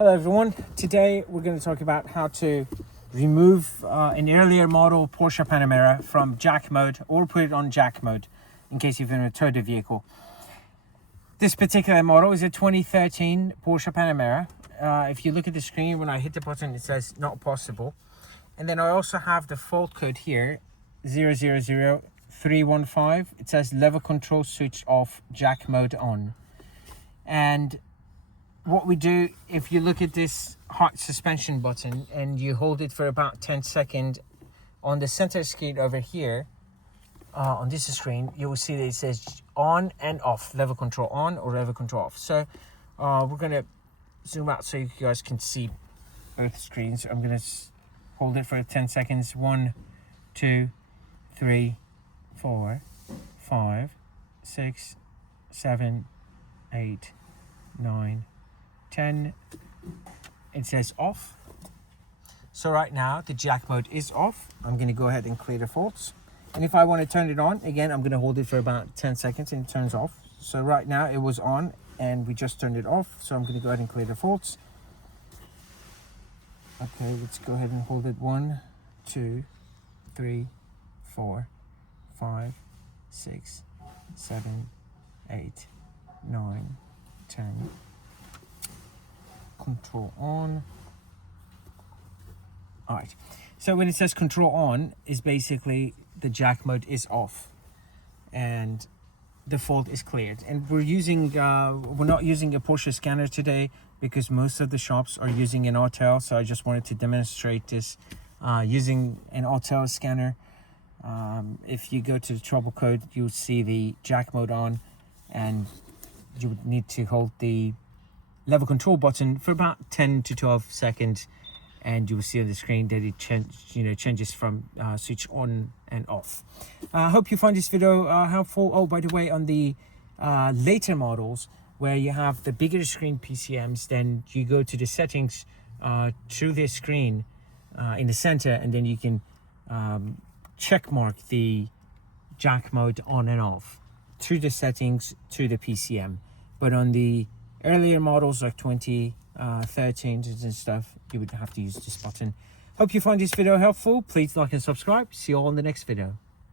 Hello everyone, today we're going to talk about how to remove an earlier model Porsche Panamera from jack mode or put it on jack mode in case you've been towed a vehicle. This particular model is a 2013 Porsche Panamera. If you look at the screen, when I hit the button it says not possible. And then I also have the fault code here, 000315. It says level control switch off, jack mode on. And what we do, if you look at this hot suspension button and you hold it for about 10 seconds on the center screen over here, on this screen, you will see that it says on and off, level control on or level control off. So we're going to zoom out so you guys can see both screens. I'm going to hold it for 10 seconds. 1, 2, 3, 4, 5, 6, 7, 8, 9, 10. It says off. So right now the jack mode is off. I'm going to go ahead and clear the faults, and if I want to turn it on again, I'm going to hold it for about 10 seconds and it turns off. So right now it was on and we just turned it off, so I'm going to go ahead and clear the faults. Okay, let's go ahead and hold it. 1, 2, 3, 4, 5, 6, 7, 8, 9, 10. Control on. All right, so when it says control on, is basically the jack mode is off and the fault is cleared. And we're not using a Porsche scanner today because most of the shops are using an Autel, so I just wanted to demonstrate this using an Autel scanner. If you go to the trouble code, you'll see the jack mode on, and you would need to hold the level control button for about 10 to 12 seconds, and you will see on the screen that it changes from switch on and off. I hope you find this video helpful. Oh, by the way, on the later models where you have the bigger screen PCMs, then you go to the settings through the screen in the center, and then you can check mark the jack mode on and off through the settings to the PCM. But on the earlier models like 2013 and stuff, you would have to use this button. Hope you find this video helpful. Please like and subscribe. See you all in the next video.